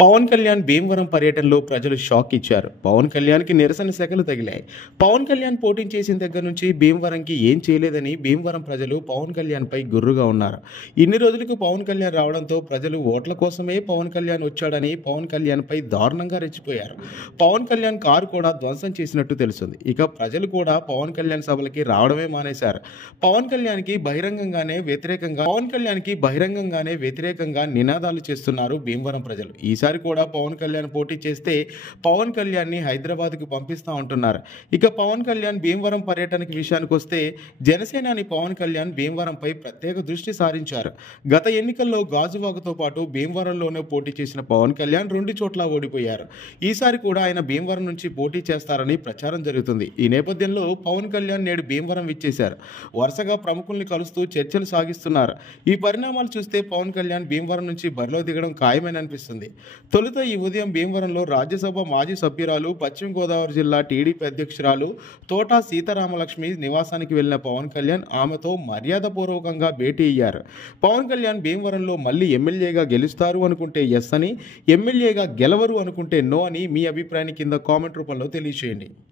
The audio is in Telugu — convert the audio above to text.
పవన్ కళ్యాణ్ భీమవరం పర్యటనలో ప్రజలు షాక్ ఇచ్చారు. పవన్ కళ్యాణ్కి నిరసన సెగలు తగిలాయి. పవన్ కళ్యాణ్ పోటీ చేసిన దగ్గర నుంచి భీమవరంకి ఏం చేయలేదని భీమవరం ప్రజలు పవన్ కళ్యాణ్పై గుర్రుగా ఉన్నారు. ఇన్ని రోజులకు పవన్ కళ్యాణ్ రావడంతో ప్రజలు ఓట్ల కోసమే పవన్ కళ్యాణ్ వచ్చాడని పవన్ కళ్యాణ్పై దారుణంగా రెచ్చిపోయారు. పవన్ కళ్యాణ్ కారు కూడా ధ్వంసం చేసినట్టు తెలుస్తుంది. ఇక ప్రజలు కూడా పవన్ కళ్యాణ్ సభలకి రావడమే మానేశారు. పవన్ కళ్యాణ్కి బహిరంగంగానే వ్యతిరేకంగా నినాదాలు చేస్తున్నారు భీమవరం ప్రజలు. ఈసారి కూడా పవన్ కళ్యాణ్ పోటీ చేస్తే పవన్ కళ్యాణ్ని హైదరాబాద్కు పంపిస్తా ఉంటున్నారు. ఇక పవన్ కళ్యాణ్ భీమవరం పర్యటనకి విషయానికి వస్తే జనసేనాని పవన్ కళ్యాణ్ భీమవరంపై ప్రత్యేక దృష్టి సారించారు. గత ఎన్నికల్లో గాజువాకతో పాటు భీమవరంలోనే పోటీ చేసిన పవన్ కళ్యాణ్ 2 చోట్ల ఓడిపోయారు. ఈసారి కూడా ఆయన భీమవరం నుంచి పోటీ చేస్తారని ప్రచారం జరుగుతుంది. ఈ నేపథ్యంలో పవన్ కళ్యాణ్ నేడు భీమవరం విచ్చేశారు. వరుసగా ప్రముఖుల్ని కలుస్తూ చర్చలు సాగిస్తున్నారు. ఈ పరిణామాలు చూస్తే పవన్ కళ్యాణ్ భీమవరం నుంచి బరిలో దిగడం ఖాయమని అనిపిస్తుంది. తొలుత ఈ ఉదయం భీమవరంలో రాజ్యసభ మాజీ సభ్యురాలు, పశ్చిమ గోదావరి జిల్లా టీడీపీ అధ్యక్షురాలు తోటా సీతారామలక్ష్మి నివాసానికి వెళ్లిన పవన్ కళ్యాణ్ ఆమెతో మర్యాదపూర్వకంగా భేటీ అయ్యారు. పవన్ కళ్యాణ్ భీమవరంలో మళ్ళీ ఎమ్మెల్యేగా గెలుస్తారు అనుకుంటే ఎస్ అని, ఎమ్మెల్యేగా గెలవరు అనుకుంటే నో అని మీ అభిప్రాయాన్ని కింద కామెంట్ రూపంలో తెలియజేయండి.